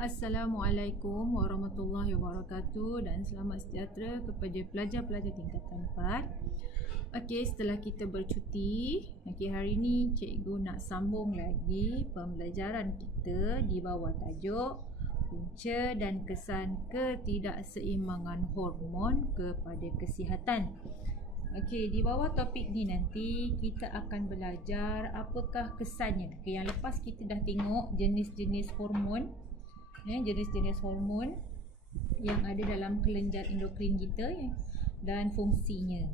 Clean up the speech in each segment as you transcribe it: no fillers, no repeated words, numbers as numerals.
Assalamualaikum warahmatullahi wabarakatuh dan selamat sejahtera kepada pelajar-pelajar tingkatan 4. Okey, setelah kita bercuti, hari ini cikgu nak sambung lagi pembelajaran kita di bawah tajuk punca dan kesan ketidakseimbangan hormon kepada kesihatan. Okey, di bawah topik ni nanti kita akan belajar apakah kesannya. Okey, yang lepas kita dah tengok jenis-jenis hormon, jenis-jenis hormon yang ada dalam kelenjar endokrin kita dan fungsinya.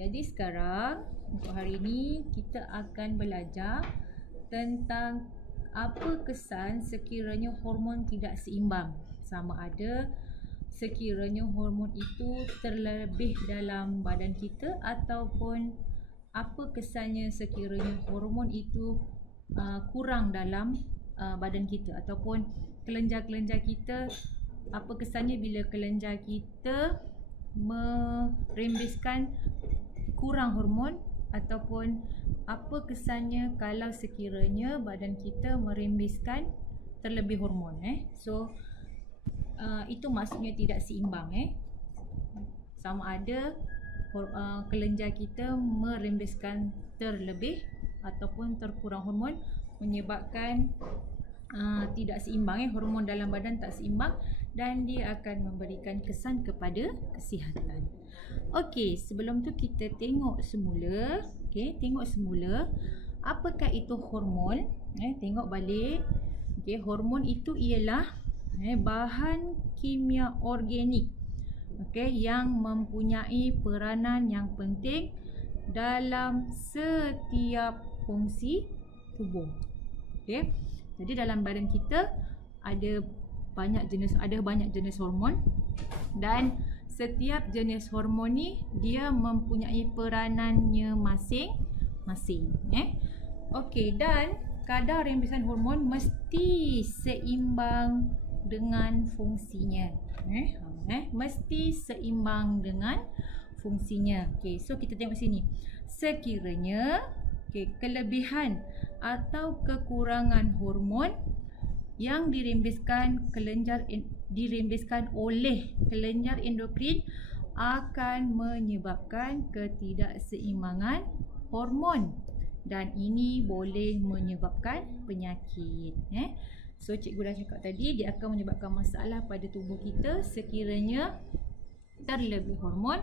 Jadi sekarang untuk hari ini kita akan belajar tentang apa kesan sekiranya hormon tidak seimbang, sama ada sekiranya hormon itu terlebih dalam badan kita ataupun apa kesannya sekiranya hormon itu kurang dalam badan kita ataupun kelenjar-kelenjar kita, apa kesannya bila kelenjar kita merembeskan kurang hormon ataupun apa kesannya kalau sekiranya badan kita merembeskan terlebih hormon. So itu maksudnya tidak seimbang. Sama ada kelenjar kita merembeskan terlebih ataupun terkurang hormon menyebabkan tidak seimbang, hormon dalam badan tak seimbang dan dia akan memberikan kesan kepada kesihatan. Okey, sebelum tu kita tengok semula, apakah itu hormon? Tengok balik. Okey, hormon itu ialah bahan kimia organik yang mempunyai peranan yang penting dalam setiap fungsi tubuh. Jadi dalam badan kita ada banyak jenis hormon dan setiap jenis hormon ni dia mempunyai peranannya masing-masing. Okey, dan kadar rembesan hormon mesti seimbang dengan fungsinya. Mesti seimbang dengan fungsinya. Okey, so kita tengok sini. Sekiranya kelebihan atau kekurangan hormon yang dirembeskan oleh kelenjar endokrin akan menyebabkan ketidakseimbangan hormon dan ini boleh menyebabkan penyakit. So cikgu dah cakap tadi, dia akan menyebabkan masalah pada tubuh kita sekiranya terlebih hormon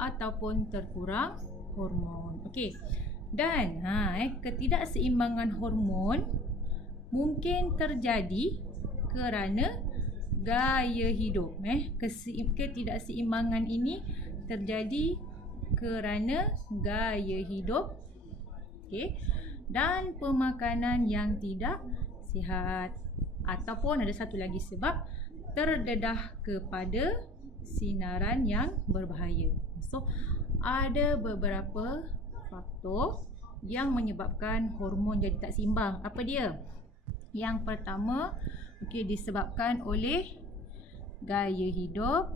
ataupun terkurang hormon. Okey. Dan ketidakseimbangan hormon mungkin terjadi kerana gaya hidup. Ketidakseimbangan ini terjadi kerana gaya hidup, dan pemakanan yang tidak sihat, ataupun ada satu lagi sebab terdedah kepada sinaran yang berbahaya. So ada beberapa faktor yang menyebabkan hormon jadi tak seimbang. Apa dia? Yang pertama, disebabkan oleh gaya hidup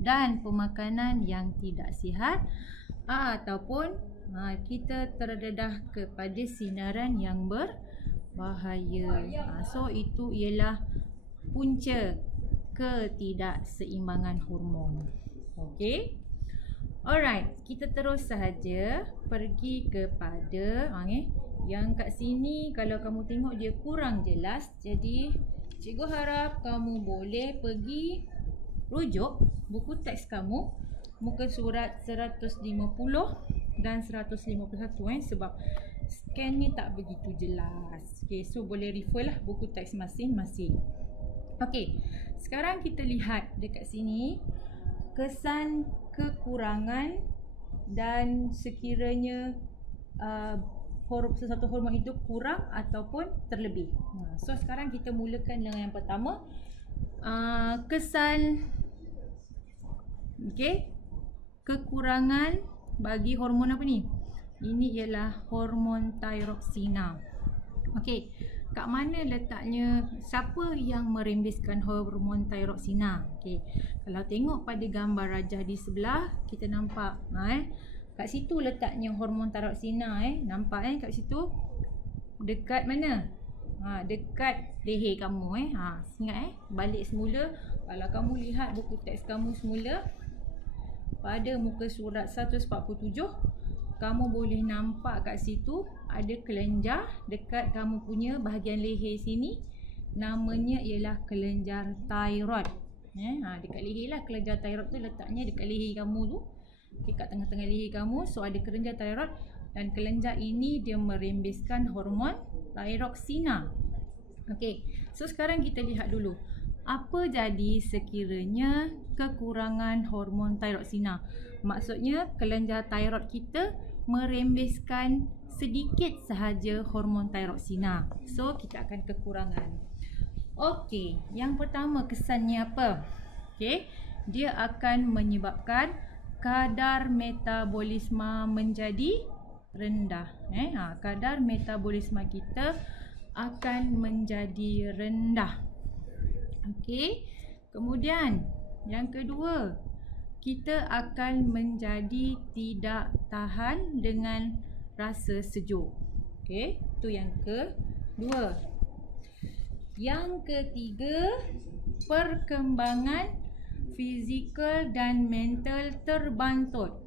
dan pemakanan yang tidak sihat ataupun kita terdedah kepada sinaran yang berbahaya. So itu ialah punca ketidakseimbangan hormon. Okey. Alright, kita terus sahaja pergi kepada yang kat sini. Kalau kamu tengok dia kurang jelas, jadi cikgu harap kamu boleh pergi rujuk buku teks kamu muka surat 150 dan 151 sebab scan ni tak begitu jelas. So boleh refer lah buku teks masing-masing. Sekarang kita lihat dekat sini kesan kekurangan dan sekiranya sesuatu hormon itu kurang ataupun terlebih. So sekarang kita mulakan dengan yang pertama, kesan kekurangan bagi hormon apa ni? Ini ialah hormon thyroxina. Kat mana letaknya, siapa yang merembeskan hormon thyroxina? Kalau tengok pada gambar rajah di sebelah, kita nampak kat situ letaknya hormon thyroxina. Nampak kat situ? Dekat mana? dekat leher kamu ingat balik semula. Kalau kamu lihat buku teks kamu semula pada muka surat 147, kamu boleh nampak kat situ ada kelenjar dekat kamu punya bahagian leher sini. Namanya ialah kelenjar thyroid. Dekat leher lah, kelenjar thyroid tu letaknya dekat leher kamu tu, dekat tengah-tengah leher kamu. So ada kelenjar thyroid, dan kelenjar ini dia merembeskan hormon thyroxina. Okey, so sekarang kita lihat dulu apa jadi sekiranya kekurangan hormon thyroxina. Maksudnya kelenjar thyroid kita merembeskan sedikit sahaja hormon thyroxina. So kita akan kekurangan. Okey, yang pertama kesannya apa? Okey, dia akan menyebabkan kadar metabolisme menjadi rendah. Kadar metabolisme kita akan menjadi rendah. Okey. Kemudian yang kedua, kita akan menjadi tidak tahan dengan rasa sejuk. Okey, itu yang kedua. Yang ketiga, perkembangan fizikal dan mental terbantut.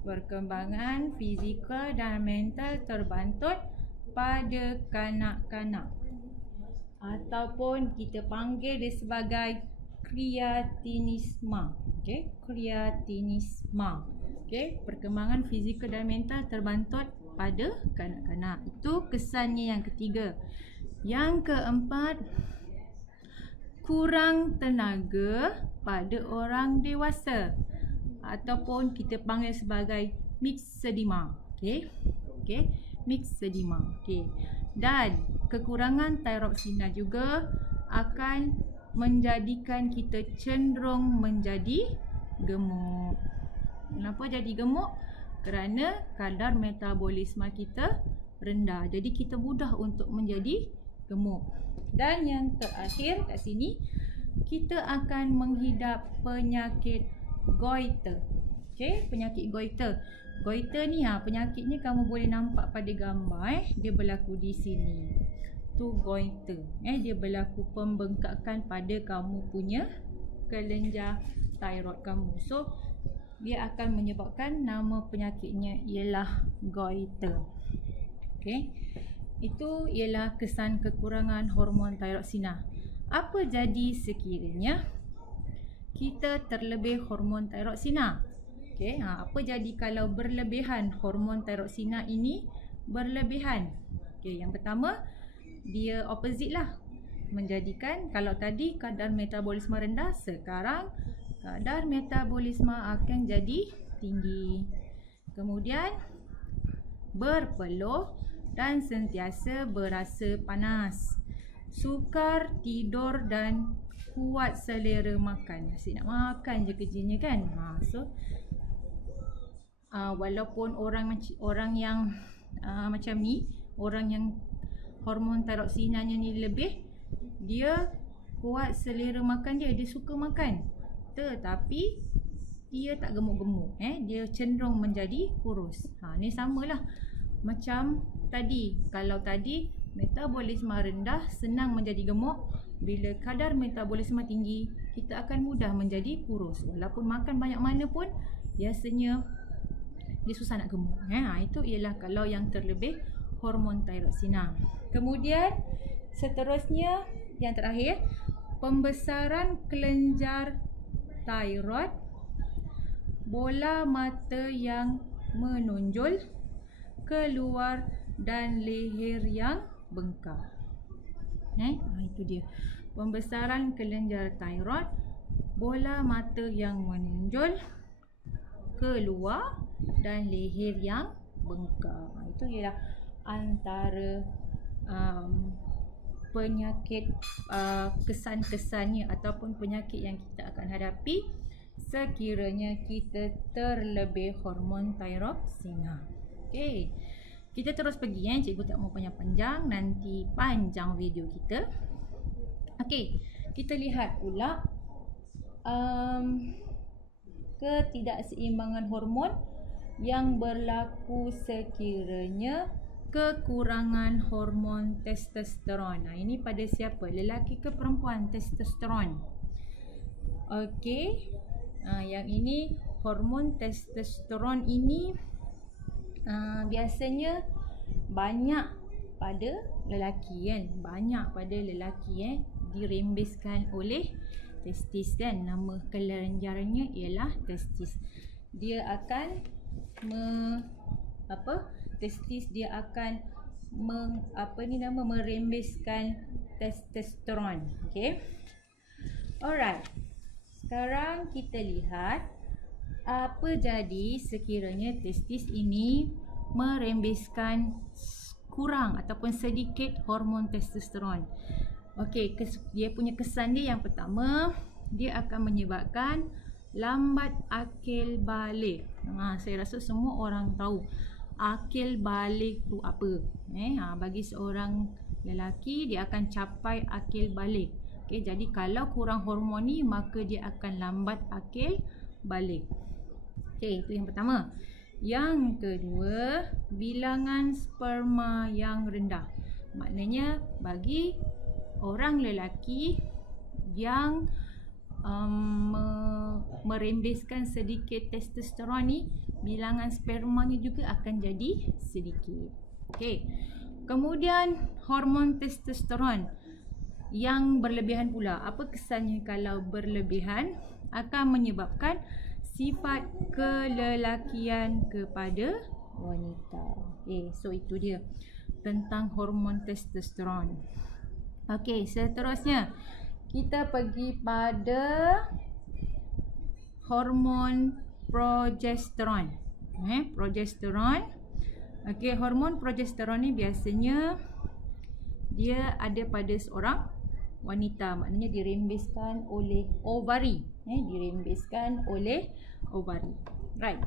Perkembangan fizikal dan mental terbantut pada kanak-kanak, ataupun kita panggil dia sebagai kreatinisme. Okey, kreatinisme. Okey, perkembangan fizikal dan mental terbantut pada kanak-kanak. Itu kesannya yang ketiga. Yang keempat, kurang tenaga pada orang dewasa, ataupun kita panggil sebagai myxedema. Okey. Okey, myxedema. Okey. Dan kekurangan thyroxina juga akan menjadikan kita cenderung menjadi gemuk. Kenapa jadi gemuk? Kerana kadar metabolisme kita rendah. Jadi kita mudah untuk menjadi gemuk. Dan yang terakhir kat sini, kita akan menghidap penyakit goiter. Okey, penyakit goiter. Goiter ni penyakitnya kamu boleh nampak pada gambar dia berlaku di sini. Tu goiter. Dia berlaku pembengkakan pada kamu punya kelenjar thyroid kamu. So dia akan menyebabkan nama penyakitnya ialah goiter. Okey. Itu ialah kesan kekurangan hormon thyroxina. Apa jadi sekiranya kita terlebih hormon thyroxina? Okey, apa jadi kalau berlebihan hormon thyroxina ini berlebihan? Okey, yang pertama dia opposite lah. Menjadikan kalau tadi kadar metabolisme rendah, sekarang kadar metabolisme akan jadi tinggi. Kemudian berpeluh dan sentiasa berasa panas, sukar tidur dan kuat selera makan. Asyik nak makan je kerjanya kan. So walaupun orang yang macam ni, orang yang hormon thyroxinanya ni lebih, dia kuat selera makan dia suka makan, tetapi dia tak gemuk-gemuk. Dia cenderung menjadi kurus. Ni samalah macam tadi. Kalau tadi metabolisme rendah senang menjadi gemuk, bila kadar metabolisme tinggi kita akan mudah menjadi kurus. Walaupun makan banyak mana pun biasanya dia susah nak gemuk. Itu ialah kalau yang terlebih hormon thyroxina. Kemudian seterusnya yang terakhir, pembesaran kelenjar thyroid, bola mata yang menonjol keluar dan leher yang bengkak. Itu dia. Pembesaran kelenjar thyroid, bola mata yang menonjol keluar dan leher yang bengkak. Itu ialah antara penyakit kesan-kesannya ataupun penyakit yang kita akan hadapi sekiranya kita terlebih hormon thyroxina. Okey. Kita terus pergi cikgu tak mau panjang-panjang, nanti panjang video kita. Okey, kita lihat pula ketidakseimbangan hormon yang berlaku sekiranya kekurangan hormon testosteron. Ini pada siapa? Lelaki ke perempuan? Testosteron. Okey. Yang ini hormon testosteron ini biasanya banyak pada lelaki kan. Banyak pada lelaki dirembeskan oleh testis kan. Nama kelenjarnya ialah testis. Dia akan testis dia akan merembeskan testosteron. Okey. Alright. Sekarang kita lihat apa jadi sekiranya testis ini merembeskan kurang ataupun sedikit hormon testosteron. Okey, dia punya kesan dia yang pertama, dia akan menyebabkan lambat akil balik. Saya rasa semua orang tahu akil balik tu apa. Bagi seorang lelaki, dia akan capai akil balik. Okey, jadi kalau kurang hormon ni, maka dia akan lambat akil balik. Okey, itu yang pertama. Yang kedua, bilangan sperma yang rendah. Maknanya bagi orang lelaki yang merembeskan sedikit testosteron ni, bilangan spermanya juga akan jadi sedikit. Okey. Kemudian hormon testosteron yang berlebihan pula. Apa kesannya kalau berlebihan? Akan menyebabkan sifat kelelakian kepada wanita. So itu dia tentang hormon testosteron. Okey, seterusnya kita pergi pada hormon progesteron. Progesteron. Okey, hormon progesteron ni biasanya dia ada pada seorang wanita, maknanya dirembeskan oleh ovari. Dirembeskan oleh ovari. Right.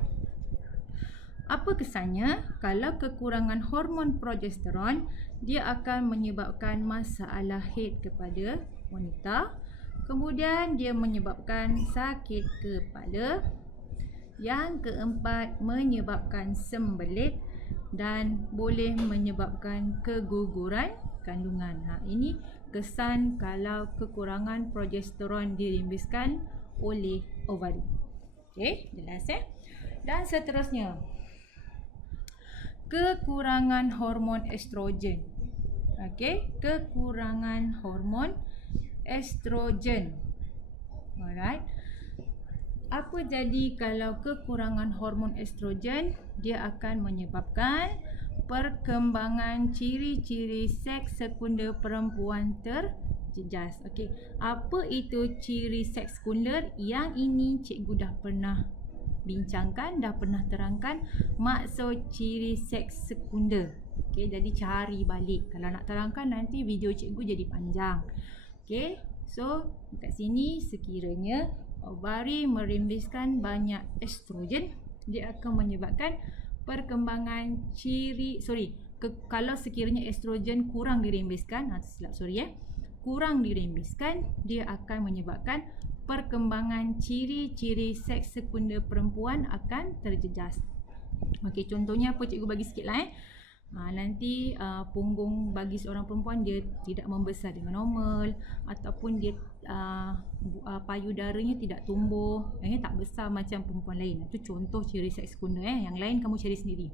Apa kesannya? Kalau kekurangan hormon progesteron, dia akan menyebabkan masalah haid kepada wanita. Kemudian dia menyebabkan sakit kepala. Yang keempat, menyebabkan sembelit dan boleh menyebabkan keguguran kandungan. Ini kesan kalau kekurangan progesteron dirembeskan oleh ovari. Okey, jelas Dan seterusnya, kekurangan hormon estrogen. Okey, kekurangan hormon estrogen. Alright. Apa jadi kalau kekurangan hormon estrogen? Dia akan menyebabkan perkembangan ciri-ciri seks sekunder perempuan terjejas. Okey, apa itu ciri seks sekunder? Yang ini cikgu dah pernah bincangkan, dah pernah terangkan maksud ciri seks sekunder. Okey, jadi cari balik. Kalau nak terangkan nanti video cikgu jadi panjang. Okey, so dekat sini sekiranya ovari merembeskan banyak estrogen, dia akan menyebabkan perkembangan kalau sekiranya estrogen kurang dirembeskan, kurang dirembeskan, dia akan menyebabkan perkembangan ciri-ciri seks sekunder perempuan akan terjejas. Okey, contohnya apa, cikgu bagi sikit lah nanti punggung bagi seorang perempuan dia tidak membesar dengan normal, ataupun dia payudaranya tidak tumbuh, tak besar macam perempuan lain. Itu contoh ciri seks sekunder. Yang lain kamu cari sendiri.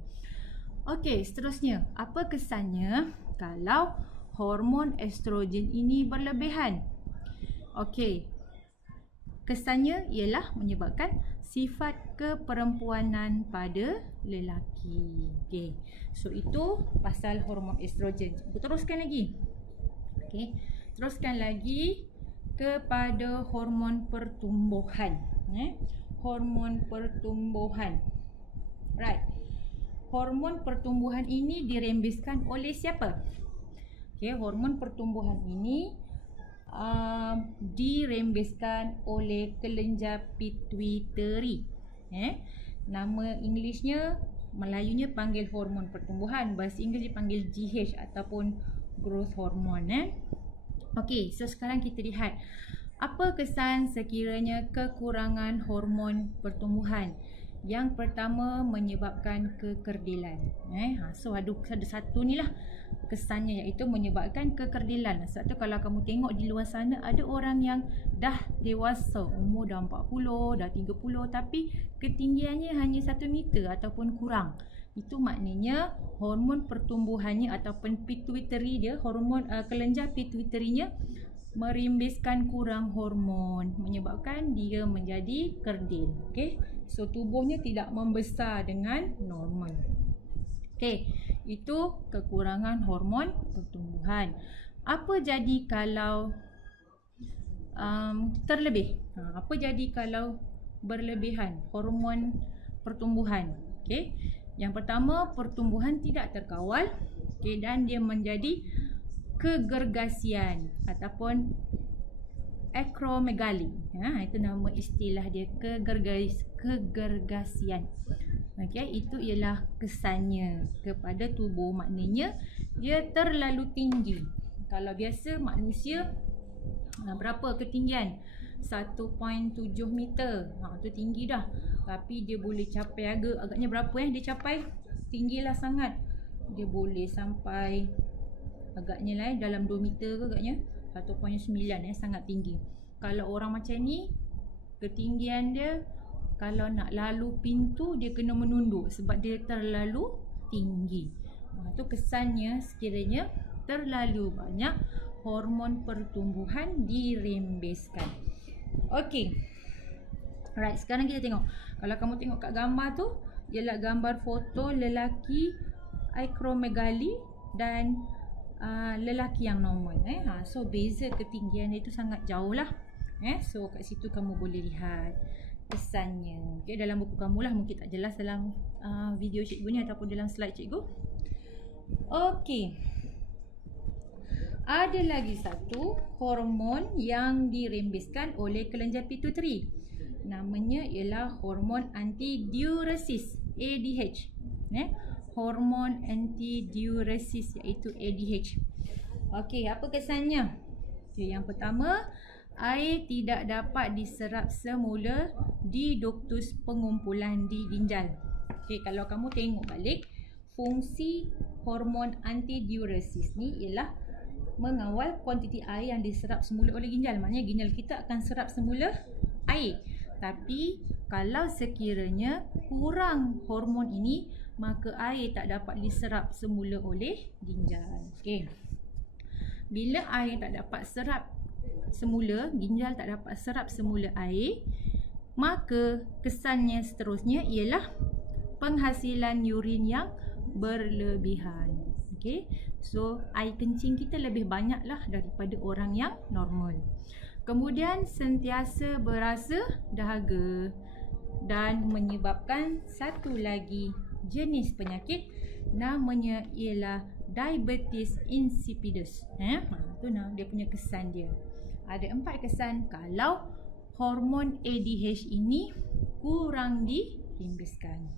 Okey, seterusnya, apa kesannya kalau hormon estrogen ini berlebihan? Okey, kesannya ialah menyebabkan sifat keperempuanan pada lelaki. Okey, so itu pasal hormon estrogen. Teruskan lagi. Okey, teruskan lagi kepada hormon pertumbuhan. Hormon pertumbuhan. Right. Hormon pertumbuhan ini dirembeskan oleh siapa? Okey, hormon pertumbuhan ini dirembeskan oleh kelenjar pituitary. Nama Englishnya, Melayunya panggil hormon pertumbuhan, bahasa Inggeris dipanggil GH ataupun growth hormone. Okey, so sekarang kita lihat apa kesan sekiranya kekurangan hormon pertumbuhan. Yang pertama menyebabkan kekerdilan. So ada satu ni lah kesannya, iaitu menyebabkan kekerdilan. Sebab tu kalau kamu tengok di luar sana ada orang yang dah dewasa, umur dah 40, dah 30 tapi ketinggiannya hanya 1 meter ataupun kurang. Itu maknanya hormon pertumbuhannya ataupun pituitary dia, hormon kelenjar pituitarinya merimbiskan kurang hormon, menyebabkan dia menjadi kerdil. Okey. So tubuhnya tidak membesar dengan normal. Okey, itu kekurangan hormon pertumbuhan. Apa jadi kalau terlebih? Apa jadi kalau berlebihan hormon pertumbuhan? Okey. Yang pertama, pertumbuhan tidak terkawal, okey, dan dia menjadi kegergasian ataupun acromegaly. Itu nama istilah dia, kegergasian. Okey, itu ialah kesannya kepada tubuh, maknanya dia terlalu tinggi. Kalau biasa manusia berapa ketinggian? 1.7 meter. Tu tinggi dah. Tapi dia boleh capai agaknya berapa dia capai? Tinggilah sangat. Dia boleh sampai agaknya lah dalam 2 meter ke agaknya. 1.9 sangat tinggi. Kalau orang macam ni, ketinggian dia kalau nak lalu pintu dia kena menunduk sebab dia terlalu tinggi. Tu kesannya sekiranya terlalu banyak hormon pertumbuhan dirembeskan. Okey. Alright, sekarang kita tengok. Kalau kamu tengok kat gambar tu, ialah gambar foto lelaki acromegaly dan lelaki yang normal. So beza ketinggian dia tu sangat jauh lah. So kat situ kamu boleh lihat kesannya. Okay, dalam buku kamu lah, mungkin tak jelas dalam video cikgu ni ataupun dalam slide cikgu. Okey. Ada lagi satu hormon yang dirembeskan oleh kelenjar pituitary. Namanya ialah hormon antidiuresis, ADH. Hormon antidiuresis iaitu ADH. Okey, apa kesannya? Okay, yang pertama, air tidak dapat diserap semula di ductus pengumpulan di ginjal. Okey, kalau kamu tengok balik, fungsi hormon antidiuresis ni ialah mengawal kuantiti air yang diserap semula oleh ginjal. Maknanya ginjal kita akan serap semula air. Tapi kalau sekiranya kurang hormon ini, maka air tak dapat diserap semula oleh ginjal. Okey. Bila air tak dapat serap semula, ginjal tak dapat serap semula air, maka kesannya seterusnya ialah penghasilan urin yang berlebihan. Okey. So air kencing kita lebih banyaklah daripada orang yang normal. Kemudian sentiasa berasa dahaga dan menyebabkan satu lagi jenis penyakit, namanya ialah diabetes insipidus. Tu dia punya kesan dia. Ada 4 kesan kalau hormon ADH ini kurang dirembeskan.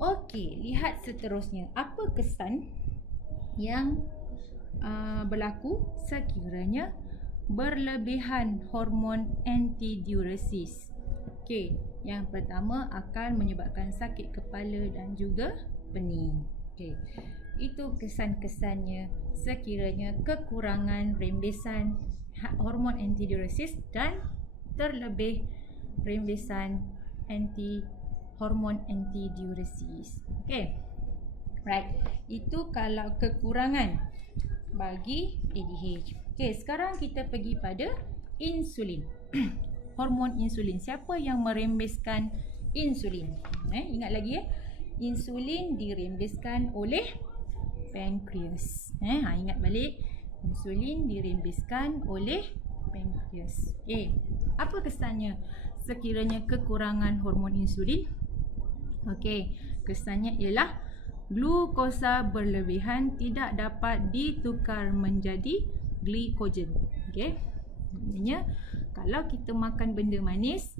Okey, lihat seterusnya. Apa kesan yang berlaku sekiranya berlebihan hormon antidiuresis? Okey, yang pertama akan menyebabkan sakit kepala dan juga pening. Okey, itu kesan-kesannya sekiranya kekurangan rembesan hormon antidiuresis dan terlebih rembesan hormon antidiuresis. Okey. Right. Itu kalau kekurangan bagi ADH. Okey, sekarang kita pergi pada insulin. Hormon insulin. Siapa yang merembeskan insulin? Ingat lagi insulin dirembeskan oleh pankreas. Ingat balik. Insulin dirembeskan oleh pankreas. Okey. Apa kesannya sekiranya kekurangan hormon insulin? Okey, kesannya ialah glukosa berlebihan tidak dapat ditukar menjadi glikogen. Okey. Maksudnya kalau kita makan benda manis,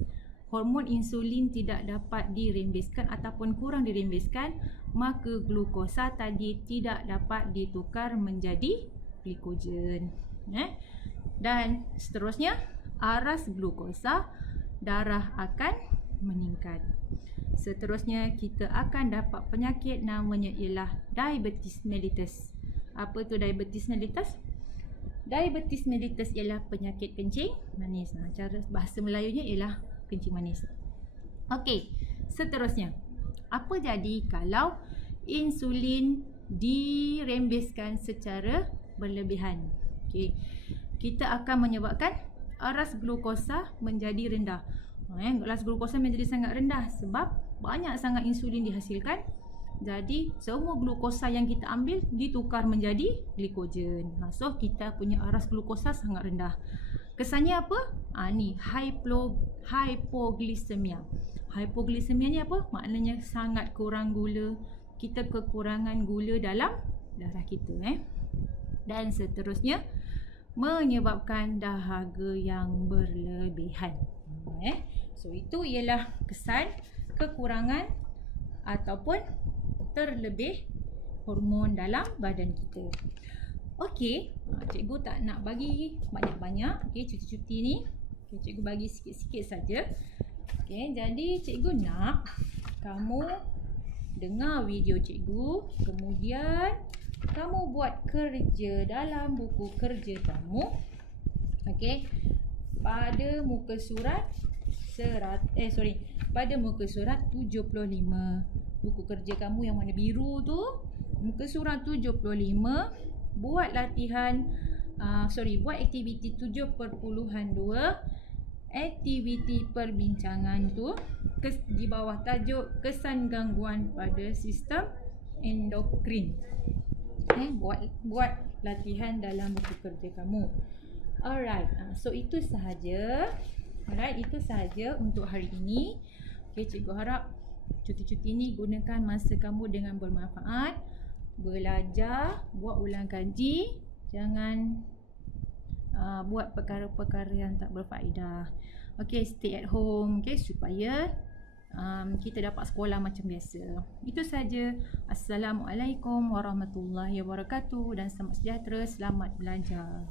hormon insulin tidak dapat dirembeskan ataupun kurang dirembeskan, maka glukosa tadi tidak dapat ditukar menjadi glikogen. Dan seterusnya, aras glukosa darah akan meningkat. seterusnya kita akan dapat penyakit namanya ialah diabetes mellitus. Apa tu diabetes mellitus? Diabetes mellitus ialah penyakit kencing manis. Cara bahasa Melayunya ialah kencing manis. Okey, seterusnya. Apa jadi kalau insulin dirembeskan secara berlebihan? Okey. Kita akan menyebabkan aras glukosa menjadi rendah. Aras glukosa menjadi sangat rendah sebab banyak sangat insulin dihasilkan. Jadi semua glukosa yang kita ambil ditukar menjadi glikogen. So kita punya aras glukosa sangat rendah. Kesannya apa? Ni hypoglycemia. Hypoglycemia ni apa? Maknanya sangat kurang gula. Kita kekurangan gula dalam darah kita. Dan seterusnya menyebabkan dahaga yang berlebihan. So itu ialah kesan kekurangan ataupun terlebih hormon dalam badan kita. Okey, cikgu tak nak bagi banyak-banyak. Okey, cuti-cuti ni cikgu bagi sikit-sikit saja. Okey, jadi cikgu nak kamu dengar video cikgu, kemudian kamu buat kerja dalam buku kerja kamu. Okey. Pada muka surat pada muka surat 75. Buku kerja kamu yang warna biru tu, muka surat 75, buat latihan buat aktiviti 7.2, aktiviti perbincangan tu di bawah tajuk kesan gangguan pada sistem endokrin. Buat latihan dalam buku kerja kamu. Alright, so itu sahaja. Itu sahaja untuk hari ini. Okay, cikgu harap cuti-cuti ni gunakan masa kamu dengan bermanfaat. Belajar, buat ulang kaji. Jangan buat perkara-perkara yang tak berfaedah. Okay, stay at home, okay, supaya kita dapat sekolah macam biasa. Itu saja. Assalamualaikum warahmatullahi wabarakatuh dan selamat sejahtera, selamat belajar.